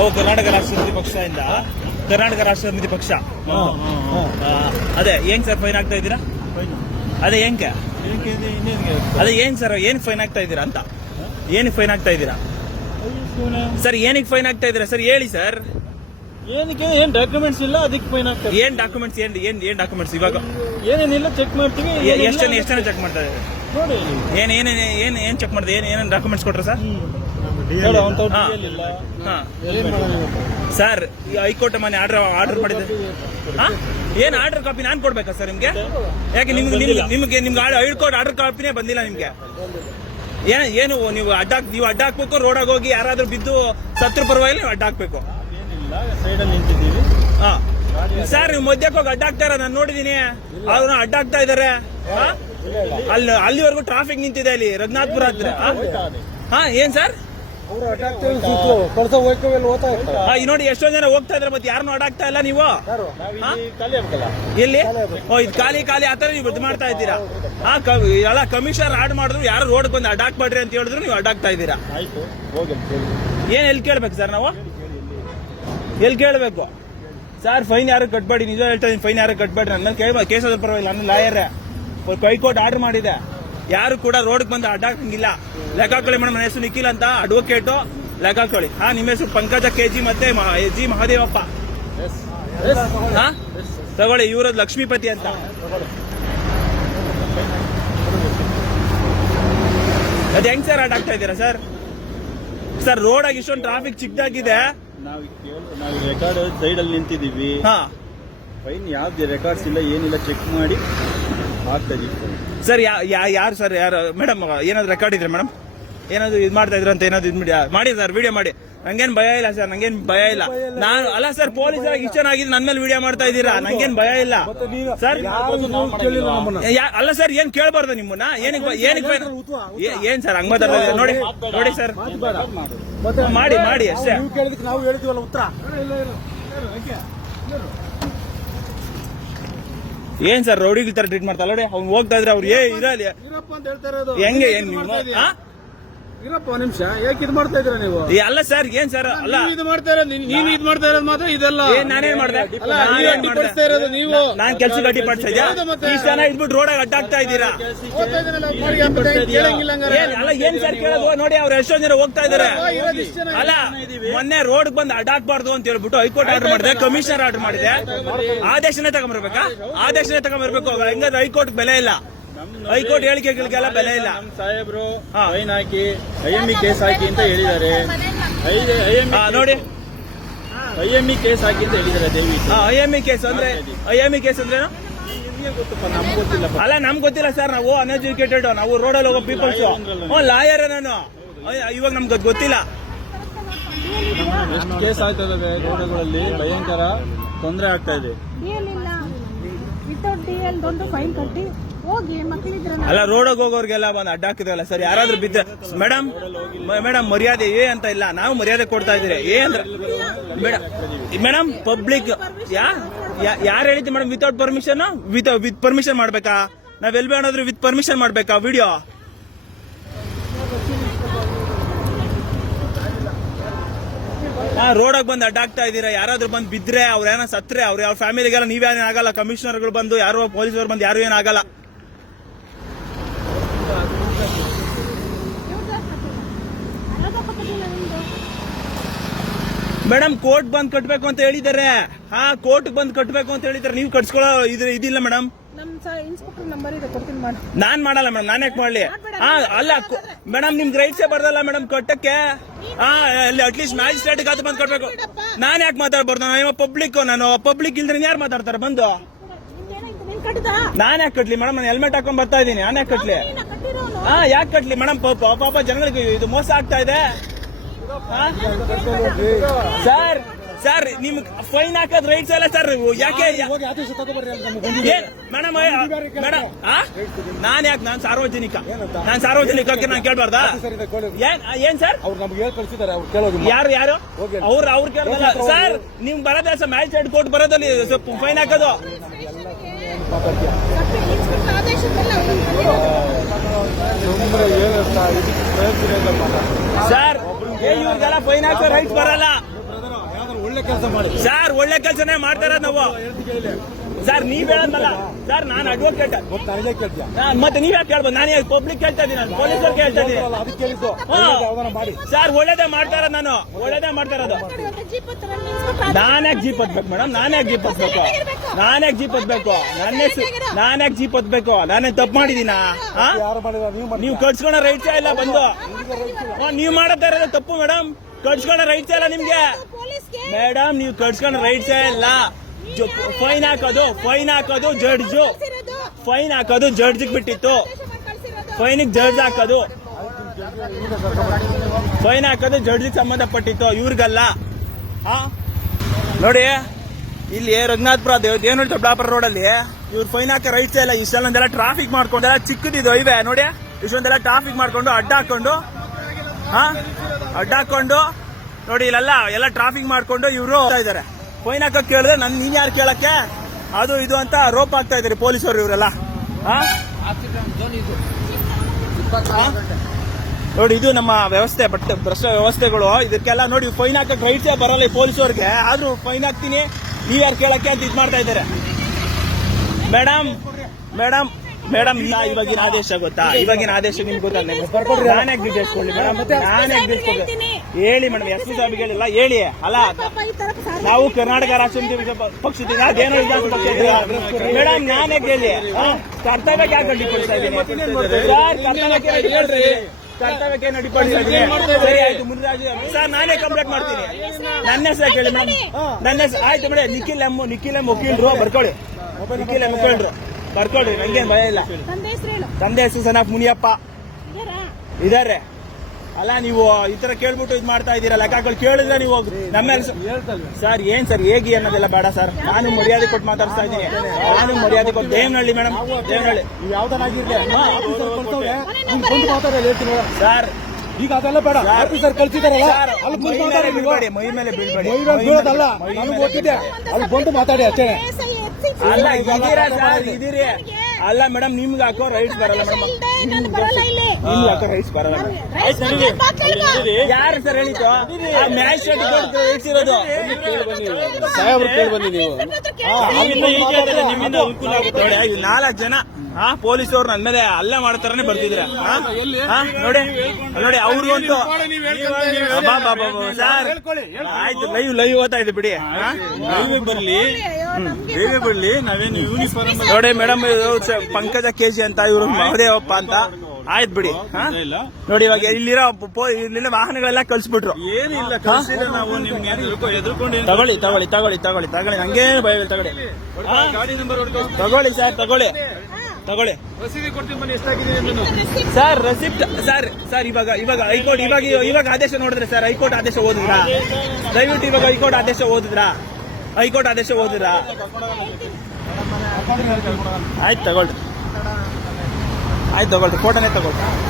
ನಾವು ಕರ್ನಾಟಕ ರಾಷ್ಟ್ರ ಸಮಿತಿ ಪಕ್ಷದಿಂದ ಕರ್ನಾಟಕ ರಾಷ್ಟ್ರ ಸಮಿತಿ ಪಕ್ಷ ಅದೇ ಏನ್ ಸರ್ ಫೈನ್ ಆಗ್ತಾ ಇದ್ದೀರಾ? ಅದೇ ಹೆಂಗೆ? ಅದೇ ಏನ್ ಸರ್ ಏನ್ ಫೈನ್ ಆಗ್ತಾ ಇದ್ದೀರಾ ಅಂತ? ಏನಕ್ಕೆ ಫೈನ್ ಆಗ್ತಾ ಇದ್ದೀರಾ? ಸರ್ ಏನಕ್ಕೆ ಫೈನ್ ಆಗ್ತಾ ಇದ್ದೀರಾ? ಸರ್ ಹೇಳಿ ಸರ್. ಏನಕ್ಕೆ ಏನ್ ಡಾಕ್ಯುಮೆಂಟ್ಸ್ ಇಲ್ಲ ಅದಕ್ಕೆ ಫೈನ್ ಆಗ್ತದೆ ಏನ್ ಡಾಕ್ಯುಮೆಂಟ್ಸ್ ಏನ್ ಏನ್ ಏನ್ ಡಾಕ್ಯುಮೆಂಟ್ಸ್ ಇವಾಗ? ಏನೇನಿಲ್ಲ ಚೆಕ್ ಮಾಡ್ತೀವಿ ಎಷ್ಟು ಜನ ಎಷ್ಟು ಜನ ಚೆಕ್ ಮಾಡ್ತಾ ಇದ್ದಾರೆ? ನೋಡಿ. ಏನ್ ಏನ್ ಏನ್ ಏನ್ ಚೆಕ್ ಮಾಡಿದೆ? ಏನ್ ಏನೇನ್ ಡಾಕ್ಯುಮೆಂಟ್ಸ್ ಕೊಟ್ರ ಸರ್? ಸರ್ ಈ ಹೈಕೋರ್ಟ್ ಮನೆ ಆರ್ಡರ್ ಆರ್ಡರ್ ಮಾಡಿದೆ ಹಾ? ಏನ್ ಆರ್ಡರ್ ಕಾಪಿ ನಾನು ಕೊಡ್ಬೇಕಾ ಸರ್ ನಿಮ್ಗೆ? ಯಾಕೆ ನಿಮ್ಗೆ ನಿಮ್ಗೆ ನಿಮ್ಗೆ ನಿಮ್ಗೆ ಹೈಕೋರ್ಟ್ ಆರ್ಡರ್ ಕಾಪಿನೇ ಬಂದಿಲ್ಲ ನಿಮ್ಗೆ? ಏನ ಏನು ನೀವು ಅಡ್ಡಾಕ್ ನೀವು ಅಡ್ಡ ಹಾಕ್ಬೇಕು ರೋಡಾಗ ಹೋಗಿ ಯಾರಾದ್ರೂ ಬಿದ್ದು ಸತ್ರ ಪರವಾಗಿಲ್ಲ ನೀವು ಅಡ್ಡ ಹಾಕ್ಬೇಕು? ಹಾ. ಸರ್ ನೀವು ಮಧ್ಯಕ್ಕೆ ಹೋಗಿ ಅಡ್ಡ ಹಾಕ್ತಾರ ನಾನು ನೋಡಿದೀನಿ. ಅವ್ರು ಅಡ್ಡ ಹಾಕ್ತಾ ಇದಾರೆ. ಹಾ? ಅಲ್ಲಿ ಅಲ್ಲಿವರೆಗೂ ಟ್ರಾಫಿಕ್ ನಿಂತಿದೆ ಅಲ್ಲಿ ರಘುನಾಥ್ಪುರ ಹತ್ರ. ಹಾ? ಹಾ ಏನ್ ಸರ್ ಅವರು ಅಟ್ಯಾಕ್ ಕಳ್ಸ ಹೋಗ್ಕೋವೆಲ್ಲ ಓದ್ತಾ ಇರ್ತಾರೆ. ಹಾ ಈ ನೋಡಿ ಎಷ್ಟೊಂದ್ ಜನ ಹೋಗ್ತಾ ಇದ್ರೆ ಮತ್ತೆ ಯಾರನ್ನೂ ಅಡಾಕ್ತಾ ಇಲ್ಲ ನೀವು? ಇಲ್ಲಿ ಓ ಇದು ಖಾಲಿ ಖಾಲಿ ಆತರ ನೀವು ಇದು ಮಾಡ್ತಾ ಇದ್ದೀರಾ? ಹಾ ಎಲ್ಲ ಕಮಿಷನರ್ ಆಡ್ ಮಾಡಿದ್ರು ಯಾರು ರೋಡ್ ಬಂದು ಅಡಾಕ್ ಮಾಡ್ರಿ ಅಂತ ಹೇಳಿದ್ರು ನೀವು ಅಡಾಕ್ತಾ ಇದ್ದೀರಾ? ಏನ್ ಎಲ್ಲಿ ಕೇಳ್ಬೇಕು ಸರ್ ನಾವು? ಎಲ್ಲಿ? ಕೇಳಬೇಕು? ಸರ್ ಫೈನ್ ಯಾರು ಕಟ್ಬೇಡಿ ನಿಜ ಹೇಳ್ತಾ ಫೈನ್ ಯಾರು ಕಟ್ಬೇಡಿ ನನ್ನ ಕೇಳ ಕೇಸ್ ಪರವಾಗಿಲ್ಲ ನನ್ನ ಲಾಯರ್ ಹೈಕೋರ್ಟ್ ಆರ್ಡರ್ ಮಾಡಿದೆ. ಯಾರು ಕೂಡ ರೋಡ್ ಬಂದು ಅಡ್ಡಾಕಂಗಿಲ್ಲ ಲೆಕ್ಕ ಹಾಕೊಳ್ಳಿ ಮೇಡಮ್ ನನ್ನ ಹೆಸರು ನಿಖಿಲ್ ಅಂತ ಅಡ್ವೊಕೇಟು ಲೆಕ್ಕ ಹಾಕೊಳ್ಳಿ. ಹಾ ನಿಮ್ಮ ಹೆಸರು ಪಂಕಜ ಕೆ ಜಿ ಮತ್ತೆ ಜಿ ಮಹಾದೇವಪ್ಪ. ಹಾ? ತಗೊಳ್ಳಿ ಇವ್ರದ್ದು ಲಕ್ಷ್ಮೀಪತಿ ಅಂತ. ಅದ್ ಹೆಂಗ್ ಸರ್ ಆಟ ಆಗ್ತಾ ಇದ್ದೀರಾ ಸರ್ ಸರ್ ರೋಡ್ ಆಗಿ ಇಷ್ಟೊಂದು ಟ್ರಾಫಿಕ್ ಚಿಕ್ಕದಾಗಿದೆ ನಾವು ನಾವು ರೆಕಾರ್ಡ್ ಸೈಡಲ್ಲಿ ನಿಂತಿದ್ದೀವಿ. ಹಾ. ಫೈನ್ ಯಾವ್ದು ರೆಕಾರ್ಡ್ಸ್ ಇಲ್ಲ ಏನಿಲ್ಲ ಚೆಕ್ ಮಾಡಿ. ಸರ್ ಯಾ ಯಾರು ಸರ್ ಯಾರು ಮೇಡಮ್ ಏನಾದ್ರು ರೆಕಾರ್ಡ್ ಇದ್ರೆ ಮೇಡಮ್? ಏನಾದ್ರು ಇದು ಮಾಡ್ತಾ ಇದ್ರ ಅಂತ ಏನಾದ್ರು ಇದು ಮಾಡಿ ಸರ್ ವಿಡಿಯೋ ಮಾಡಿ. ನಂಗೇನ್ ಭಯ ಇಲ್ಲ ಸರ್ ನಂಗೇನ್ ಭಯ ಇಲ್ಲ. ನಾನು ಅಲ್ಲ ಸರ್ ಪೊಲೀಸ್ ಇಷ್ಟ ಆಗಿದ್ರೆ ನನ್ನ ಮೇಲೆ ವಿಡಿಯೋ ಮಾಡ್ತಾ ಇದ್ದೀರಾ? ನಂಗೇನ್ ಭಯ ಇಲ್ಲ. ಸರ್ ಅಲ್ಲ ಸರ್ ಏನ್ ಕೇಳಬಾರ್ದು ನಿಮ್ಮನ್ನ? ಏನಕ್ಕೆ ಏನಕ್ಕೆ ಏನ್ ಸರ್ ಹಂಗ್ ಮಾತಾಡ್ತಾ ನೋಡಿ ನೋಡಿ ಸರ್. ಮಾಡಿ ಮಾಡಿ ಅಷ್ಟೇ. ನೀವು ಕೇಳಿದಕ್ಕೆ ನಾವು ಹೇಳಿದ್ವಲ್ಲ ಉತ್ತರ. ಏನ್ ಸರ್ ರೌಡಿಗಳ ತರ ಟ್ರೀಟ್ ಮಾಡ್ತಾರೆ ನೋಡಿ ಅವ್ನು ಹೋಗ್ತಾ ಇದ್ರೆ ಅವ್ರು ಏ ಇರಲಿ. ಹೆಂಗೆ ಏನ್ ನೀವು? ಇರಪ್ಪ ಒಂದ್ ನಿಮಿಷ. ಯಾಕೆ ಇದು ಮಾಡ್ತಾ ಇದ್ದೀರಾ ನೀವು? ಏ, ಅಲ್ಲ ಸರ್ ಏನ್ ಸರ್? ಅಲ್ಲ. ನೀವು ಇದು ಮಾಡ್ತಾ ಇರೋದು ನೀನ್- ನೀನ್ ಇದು ಮಾಡ್ತಾ ಇರೋದು ಮಾತ್ರ ಇದೆಲ್ಲ. ಏನ್ ನಾನೇನ್ ಮಾಡ್ದೆ? ಅಲ್ಲ, ನಾನೇನ್ ನೀವು ಮಾಡ್ದೆ? ಅಡ್ಡಿಪಡಿಸ್ತಾ ಇರೋದು ನೀವು. ನಾನ್ ಕೆಲ್ಸಕ್ಕೆ ಅಡ್ಡಿಪಡಿಸ್ತಾ ಇದ್ಯಾ? ಹೌದು ಮತ್ತೆ. ಇಷ್ಟ ಜನ ಇದ್ಬಿಟ್ಟು ರೋಡಾಗ ಅಡ್ಡಾಗ್ತಾ ಇದ್ದೀರಾ? ಓದ್ತಾ ಇದ್ದೀರಲ್ಲ, ಬಾಡಿಗೆ ಹಾಕ್ಬಿಟ್ಟು ಕೇಳಂಗಿಲ್ಲ ಹಂಗಾರೆ. ಏನ್ ಅಲ್ಲ ಏನ್ ಸರ್ ಕೇಳೋದು? ನೋಡಿ ಅವ್ರು ಎಷ್ಟೊಂದ್ ಜನ ಹೋಗ್ತಾ ಇದಾರೆ. ಅಲ್ಲ, ಇರೋದು ಇಷ್ಟ್ ಜನ ಅಲ್ಲ ಮೊನ್ನೆ ರೋಡ್ ಬಂದು ಅಡ್ಡಾಕ್ಬಾರ್ದು ಅಂತ ಹೇಳ್ಬಿಟ್ಟು ಹೈಕೋರ್ಟ್ ಆರ್ಡರ್ ಮಾಡಿದೆ ಕಮಿಷನರ್ ಆರ್ಡರ್ ಮಾಡಿದೆ. ಆದೇಶನೇ ತಗೊಂಡ್ಬರ್ಬೇಕಾ ಆದೇಶನೇ ತಗೊಂಬರ್ಬೇಕು. ಹೆಂಗಾದ್ರೆ ಹೈಕೋರ್ಟ್ ಬೆಲೆ ಇಲ್ಲ. ಹೈಕೋರ್ಟ್ ಹೇಳಿಕೆಗಳಿಗೆಲ್ಲ ಬೆಲೆ ಇಲ್ಲ. ನಮ್ ಸಾಹೇಬ್ರು ಹಾ. ಫೈನ್ ಹಾಕಿ ಐ ಎಂ ಇ ಕೇಸ್ ಹಾಕಿ ಅಂತ ಹೇಳಿದ್ದಾರೆ. ನೋಡಿ ಐ ಎಂ ಇ ಕೇಸ್. ಹಾಕಿ ಅಂತ ಹೇಳಿದ್ದಾರೆ ದಯವಿಟ್ಟು. ಐ ಎಂ ಇ ಕೇಸ್ ಅಂದ್ರೆ ಐ ಎಂ ಇ ಕೇಸ್ ಅಂದ್ರೆ ನಿಮ್ಗೆ ಗೊತ್ತಪ್ಪ ನಮ್ಗೆ ಗೊತ್ತಿಲ್ಲಪ್ಪ ಅಲ್ಲ ನಮ್ಗೆ ಗೊತ್ತಿಲ್ಲ ಸರ್ ನಾವು ಅನ್ಎಜುಕೇಟೆಡ್ ನಾವು ರೋಡಲ್ಲಿ ಹೋಗೋ ಪೀಪಲ್ಸ್ ಹ್ಞೂ ಲಾಯರ್ ನಾನು. ಅಯ್ಯ, ಇವಾಗ ನಮ್ಗೆ ಅದ್ ಗೊತ್ತಿಲ್ಲ. ಎಷ್ಟು ಕೇಸ್ ಆಗ್ತಾ ಇದಾವೆ ರೋಡ್ಗಳಲ್ಲಿ? ಭಯಂಕರ ತೊಂದರೆ ಆಗ್ತಾ ಇದೆ. ಫೈನ್ ಕಟ್ಟಿ. ಅಲ್ಲ ರೋಡಗ್ ಹೋಗೋರ್ಗೆಲ್ಲ ಬಂದು ಅಡ್ಡ ಹಾಕಿದ್ರಲ್ಲ, ಸರ್, ಯಾರಾದ್ರೂ ಬಿದ್ದ ಮೇಡಮ್ ಮೇಡಮ್, ಮರ್ಯಾದೆ ಏ ಅಂತ ಇಲ್ಲ, ನಾವು ಮರ್ಯಾದೆ ಕೊಡ್ತಾ ಇದ್ರೆ ಏ ಅಂದ್ರೆ ಮೇಡಮ್ ಮೇಡಮ್ ಪಬ್ಲಿಕ್ ಯಾ ಯಾರು ಹೇಳಿದ್ದೆ madam without permission with with permission ಮಾಡ್ಬೇಕಾ? ನಾವ್ ಎಲ್ ಬೇಡಾದ್ರೂ ವಿತ್ ಪರ್ಮಿಷನ್ ಮಾಡ್ಬೇಕಾ ವಿಡಿಯೋ ರೋಡಾಗ ಬಂದು ಅಡ್ಡಾಗ್ತಾ ಇದ್ದೀರಾ? ಯಾರಾದ್ರೂ ಬಂದು ಬಿದ್ರೆ ಅವ್ರ ಏನೋ ಸತ್ರೆ, ಅವ್ರ ಯಾವ ಫ್ಯಾಮಿಲಿಗೆಲ್ಲ ನೀವೇನೇನಾಗಲ್ಲ ಕಮಿಷನರ್ಗಳು ಬಂದು, ಯಾರು ಪೊಲೀಸರು ಬಂದು ಯಾರು ಏನಾಗಲ್ಲ ಮೇಡಮ್ ಕೋರ್ಟ್ ಬಂದ್ ಕಟ್ಬೇಕು ಅಂತ ಹೇಳಿದ್ದಾರೆ. ಹಾ ಕೋರ್ಟ್ ಬಂದ್ ಕಟ್ಬೇಕು ಅಂತ ಹೇಳಿದಾರೆ ನೀವು ಕಟ್ಸ್ಕೊಳ್ಳೋ ಇದು ಇದಿಲ್ಲ ಮೇಡಮ್. ನಾನ್ ಮಾಡಲ್ಲ ಮೇಡಮ್ ನಾನ್ ಯಾಕೆ ಮಾಡ್ಲಿ? ಹಾ ಅಲ್ಲ ಮೇಡಮ್ ನಿಮ್ಗೆ ರೈಟ್ಸೇ ಬರ್ದಲ್ಲ ಮೇಡಮ್ ಕಟ್ಟಕ್ಕೆ? ಹಾ ಅಲ್ಲಿ ಅಟ್ಲೀಸ್ಟ್ ಮ್ಯಾಜಿಸ್ಟ್ರೇಟ್ ಅದು ಬಂದ್ ಕಟ್ಬೇಕು. ನಾನ್ ಯಾಕೆ ಮಾತಾಡ್ಬಾರ್ದು? ನಾನು ಪಬ್ಲಿಕ್ ನಾನು ಪಬ್ಲಿಕ್ ಇಲ್ದ್ರೆ ಯಾರು ಮಾತಾಡ್ತಾರೆ? ಬಂದು. ನೀನ್ ಯಾಕೆ ಕಟ್ಲಿ ಮೇಡಮ್? ನಾನು ಹೆಲ್ಮೆಟ್ ಹಾಕೊಂಡ್ ಬರ್ತಾ ಇದ್ದೀನಿ. ನಾನ್ ಯಾಕೆ ಕಟ್ಲಿ? ಹಾ ಯಾಕೆ ಕಟ್ಲಿ ಮೇಡಮ್? ಪಾಪ ಜನಗಳಿಗೆ ಇದು ಮೋಸ ಆಗ್ತಾ ಇದೆ? ಸರ್ ಸರ್ ನಿಮ್ಗೆ ಫೈನ್ ಹಾಕೋದ್ ರೈಟ್ಸ್ ಅಲ್ಲ ಸರ್ ಯಾಕೆ ಮೇಡಮ್ ಮೇಡಮ್ ನಾನ್ ಯಾಕೆ ನಾನ್ ಸಾರ್ವಜನಿಕ. ನಾನ್ ಸಾರ್ವಜನಿಕಕ್ಕೆ ನಾನು ಕೇಳ್ಬಾರ್ದಾ? ಏನ್ ಏನ್ ಸರ್ ಅವ್ರು ನಮ್ಗೆ ಹೇಳಿ ಕಳ್ಸಿದ್ದಾರೆ ಅವ್ರು ಕೇಳೋದು ಯಾರು ಯಾರು? ಅವ್ರು ಅವ್ರು ಕೇಳ ಸರ್ ನಿಮ್ ಬರೋದೇ ಸರ್ ಮ್ಯಾಜಿಸ್ಟ್ರೇಟ್ ಕೋರ್ಟ್ ಬರೋದಲ್ಲಿ ಸ್ವಲ್ಪ ಫೈನ್ ಹಾಕೋದು. ಸರ್ ಇವ್ರಿಗೆಲ್ಲ ಫೈನ್ ಹಾಕೋ ರೈಟ್ ಬರಲ್ಲ ಒಳ್ಳೆ ಕೆಲಸ ಮಾಡಿ. ಸರ್ ಒಳ್ಳೆ ಕೆಲಸನೇ ಮಾಡ್ತಾರ ನಾವು. ಸರ್ ನೀವ್ ಹೇಳಲ್ಲ ಸರ್ ನಾನು ಅಡ್ವೊಕೇಟ್ ಕೇಳ್ತೀಯ? ಮತ್ತೆ ನೀವ್ ಯಾಕೆ ಕೇಳ್ಬೋದು ನಾನು ಪಬ್ಲಿಕ್ ಕೇಳ್ತಾ ಇದ್ದೀನಿ ನಾನು ಪೊಲೀಸರು ಕೇಳ್ತಾ ಇದ್ದೀನಿ. ಸರ್ ಒಳ್ಳೇದೇ ಮಾಡ್ತಾರ ನಾನು. ಒಳ್ಳೇದೇ ಮಾಡ್ತಾ ಇರೋದು ಜೀಪ್ ನಾನ್ಯಾಕ್ ಹತ್ಬೇಕು ಮೇಡಮ್ ನಾನೇ ಜೀಪ್ ಹತ್ಬೇಕು? ನಾನೇ ಜೀಪ್ ಹತ್ಬೇಕು? ನನ್ನ ನಾನೇ ಜೀಪ್ ಹತ್ಬೇಕು? ನಾನೇ ತಪ್ಪು ಮಾಡಿದೀನಾ? ನೀವು ಕಟ್ಸ್ಕೊಳೋ ರೈಟ್ಸೇ ಇಲ್ಲ ಬಂದು. ನೀವು ನೀವ್ ಮಾಡತಾ ಇರೋದು ತಪ್ಪು ಮೇಡಮ್ ಕಟ್ಸ್ಕೊಳೋ ರೈಟ್ಸೇ ಇಲ್ಲ ನಿಮ್ಗೆ. ಮೇಡಮ್ ನೀವು ಕಳ್ಸ್ಕೊಂಡ ರೈಟ್ಸೇ ಇಲ್ಲ. ಫೈನ್ ಹಾಕೋದು ಫೈನ್ ಹಾಕೋದು ಜಡ್ಜ್. ಫೈನ್ ಹಾಕೋದು ಜಡ್ಜಿಗೆ ಬಿಟ್ಟಿತ್ತು. ಫೈನ್ ಫೈನಿಗೆ ಜಡ್ಜ್ ಹಾಕೋದು. ಫೈನ್ ಹಾಕೋದು ಜಡ್ಜಿಗೆ ಸಂಬಂಧಪಟ್ಟಿತ್ತು, ಇವ್ರಿಗಲ್ಲ. ಹಾ? ನೋಡಿ, ಇಲ್ಲಿ ರಘುನಾಥ್ಪುರ ದೇವ್, ದೇವನಹಳ್ಳಿ ದೊಡ್ಡಾಪುರ ರೋಡಲ್ಲಿ ಇವ್ರು ಫೈನ್ ಹಾಕೋ ರೈಟ್ಸ್ ಎಲ್ಲ ಇಷ್ಟೊಂದೆಲ್ಲ ಟ್ರಾಫಿಕ್ ಮಾಡ್ಕೊಂಡೆಲ್ಲ ಚಿಕ್ಕದಿದ್ದು ಇವೆ. ನೋಡಿ, ಇಷ್ಟೊಂದೆಲ್ಲ ಟ್ರಾಫಿಕ್ ಮಾಡ್ಕೊಂಡು ಅಡ್ಡ ಹಾಕೊಂಡು, ಹಾ? ಅಡ್ಡ ಹಾಕೊಂಡು, ನೋಡಿ ಇಲ್ಲೆಲ್ಲ ಎಲ್ಲ ಟ್ರಾಫಿಕ್ ಮಾಡ್ಕೊಂಡು ಇವರು ಇದ್ದಾರೆ. ಫೈನ್ ಹಾಕಕ್ ಕೇಳಿದ್ರೆ ನನ್ ನೀನ್ ಯಾರು ಕೇಳಕ್ಕೆ? ಅದು ಇದು ಅಂತ ರೋಪ್ ಆಗ್ತಾ ಇದ್ದಾರೆ ಪೊಲೀಸರು ಇವರೆಲ್ಲ? ನೋಡಿ, ಇದು ನಮ್ಮ ವ್ಯವಸ್ಥೆ, ಬಟ್ ಭ್ರಷ್ಟ ವ್ಯವಸ್ಥೆಗಳು. ಇದಕ್ಕೆಲ್ಲ ನೋಡಿ ಫೈನ್ ಹಾಕಕ್ ರೈಟ್ಸೇ ಬರಲ್ಲ ಈ ಪೊಲೀಸವ್ರಿಗೆ. ಆದ್ರೂ ಫೈನ್ ಹಾಕ್ತೀನಿ. ನೀ ಯಾರು ಕೇಳಕ್ಕೆ ಅಂತ ಇದು ಮಾಡ್ತಾ ಇದ್ದಾರೆ. ಮೇಡಮ್ ಮೇಡಮ್ ಮೇಡಮ್, ಇಲ್ಲ, ಇವಾಗಿನ ಆದೇಶ ಗೊತ್ತಾ? ಇವಾಗಿನ ಆದೇಶ ನಿಮ್ಗೆ ಗೊತ್ತಾ? ನಾನೇ ಬಿಡ್ಸ್ಕೊಳ್ಳಿ ಮೇಡಮ್. ನಾನೇ ಕೊಡ್ಲಿ. ಹೇಳಿ ಮೇಡಮ್ ಎಸ್ ಪಿ ಸಾಹೇಬ್ ಹೇಳಿಲ್ಲ ಹೇಳಿ. ಅಲ್ಲ ನಾವು ಕರ್ನಾಟಕ ರಾಷ್ಟ್ರ ಪಕ್ಷದಿಂದ ಅದೇನೋ ವಿಧಾನ ಪಕ್ಷ ಮೇಡಮ್ ನಾನೇ ಕೇಳಿ? ಕರ್ತವ್ಯಕ್ಕೆ ಯಾಕೆ ಅಡ್ಡಿಪಡಿಸ್ತಾ ಇದ್ದೀನಿ ಸರ್ ಕರ್ತವ್ಯಕ್ಕೆ ಏನು ಸರಿ ಆಯ್ತು ಮುನಿರಾಜು ಸರ್ ನಾನೇ ಕಂಪ್ಲೇಂಟ್ ಮಾಡ್ತೀನಿ. ನನ್ನ ಹೆಸರು ಕೇಳಿ ಮೇಡಮ್ ನನ್ನ ಹೆಸರು ಆಯ್ತು madam Nikhil M Nikhil M ವಕೀಲರು ಬರ್ಕೊಳ್ಳಿ. ನಿಖಿಲ್ ಎಂ ವಕೀಲರು ಬರ್ಕೊಳ್ಳಿ ನಂಗೇನ್ ಭಯ ಇಲ್ಲ. ತಂದೆ ಹೆಸರು ಹೆಸರು ಮುನಿಯಪ್ಪ. ಇದಾರಾ? ಇದಾರೆ. ಅಲ್ಲ ನೀವು ಈ ತರ ಕೇಳ್ಬಿಟ್ಟು ಇದು ಮಾಡ್ತಾ ಇದ್ದೀರಾ? ಲೆಕ್ಕಗಳು ಕೇಳಿದ್ರೆ ನೀವು ನಮ್ಮ ಸರ್ ಏನ್ ಸರ್ ಹೇಗೆ ಅನ್ನೋದೆಲ್ಲ ಬೇಡ ಸರ್. ನಾನು ಮರ್ಯಾದೆ ಕೊಟ್ಟು ಮಾತಾಡ್ತಾ ಇದ್ದೀನಿ. ನಾನು ಮರ್ಯಾದೆ ಕೊಟ್ಟು ದೇವನಹಳ್ಳಿ ಮೇಡಮ್ ದೇವನಹಳ್ಳಿ. ನೀವು. ಸರ್. ಈಗ ಅದೆಲ್ಲ ಬೇಡ. ಆಫೀಸರ್ ಕಳ್ಸಿದಾರಲ್ಲ? ಅಲ್ಲಿ ಬಂದು ಮಾತಾಡಿ ನೀವು. ಮೈ ಮೇಲೆ ಬೀಳ್ಬೇಡಿ. ಮೈ ಮೇಲೆ ಬೀಳೋದಲ್ಲ. ಮೈ ಗೊತ್ತಿದೆ ಬೀಳ್ಬೇಡಿ. ಅಲ್ಲಿ ಬಂದು ಮಾತಾಡಿ ಅಷ್ಟೇ. ಅಲ್ಲ ಇದೀರಾ ಸರ್ ಇದೀರಿ ಅಲ್ಲ ಮೇಡಮ್ ನಿಮ್ಗೆ ಹಾಕೋ ರೈಟ್ಸ್ ಬರಲ್ಲ ಮೇಡಮ್ ಇಲ್ದೆ ಬರಲ್ಲ ಇಲ್ಲಿ. ನಿಮ್ಗೆ ಹಾಕೋ ರೈಟ್ಸ್ ಬರಲ್ಲ ಯಾರು ಸರ್ ಹೇಳಿದ್ದು? ಆ ಮ್ಯಾಜಿಸ್ಟ್ರೇಟ್ ಕೋರ್ಟ್ ರೈಟ್ಸ್ ಇರೋದು ಸಾಹೇಬ್ರು ಕೇಳಿ ಬನ್ನಿ ನೀವು. ನನ್ನ ಹತ್ರ ಕೇಳ್ಸಿ. ನಿಮ್ಮಿಂದ ಅನುಕೂಲ ಆಗುತ್ತೆ. ನೋಡಿ ಇಲ್ಲಿ ನಾಲ್ಕು ಜನ ಆ ಪೊಲೀಸ್ ಅವ್ರು ನನ್ನ ಮೇಲೆ ಅಲ್ಲೇ ಮಾಡ್ತಾರನೆ ಬರ್ತಿದ್ರ. ನೋಡಿ ನೋಡಿ ಅವ್ರು ಅಬ್ಬಾ, ಸರ್. ಆಯ್ತು ಲೈವ್ ಲೈವ್ ಓದ್ತಾ ಇದೆ ಬಿಡಿ. ಬರ್ಲಿ. ಬೇಗ ಬಿಡ್ಲಿ ನಾವೇನು ಯೂನಿಫಾರ್ಮ್ ನೋಡಿ ಮೇಡಮ್ ಪಂಕಜ ಕೆಜಿ ಅಂತ ಇವರು ಮಹದೇವಪ್ಪ ಅಂತ. ಆಯ್ತು ಬಿಡಿ ನೋಡಿ ಇವಾಗ ಇಲ್ಲಿರೋ ಇಲ್ಲಿನ ವಾಹನಗಳೆಲ್ಲ ಕಳ್ಸ್ಬಿಟ್ರು. ಏನಿಲ್ಲ ನಾವು ನಿಮ್ಗೆ ತಗೊಳ್ಳಿ ತಗೊಳ್ಳಿ ತಗೊಳ್ಳಿ ತಗೊಳ್ಳಿ ತಗೊಳ್ಳಿ. ನಂಗೆ ಭಯ ತಗೊಳ್ಳಿ. ಗಾಡಿ ನಂಬರ್ ತಗೊಳ್ಳಿ ಸರ್ ತಗೊಳ್ಳಿ. ತಗೊಳ್ಳಿ. ಸರ್ ರಸೀಪ್ಟ್ ಸರ್ ಸರ್ ಇವಾಗ ಇವಾಗ ಹೈಕೋರ್ಟ್ ಇವಾಗ ಇವಾಗ ಆದೇಶ ನೋಡಿದ್ರೆ ಸರ್ ಹೈಕೋರ್ಟ್ ಆದೇಶ ಓದಿದ್ರಾ? ದಯವಿಟ್ಟು ಇವಾಗ ಹೈಕೋರ್ಟ್ ಆದೇಶ ಓದಿದ್ರಾ? ಹೈಕೋರ್ಟ್ ಆದೇಶ ಓದಿದ್ರಾ ಆಯ್ತು ತಗೊಳ್ರಿ. ಆಯ್ತು ತಗೊಳ್ರಿ. ಫೋಟೋನೇ ತಗೊಳ್ರಿ.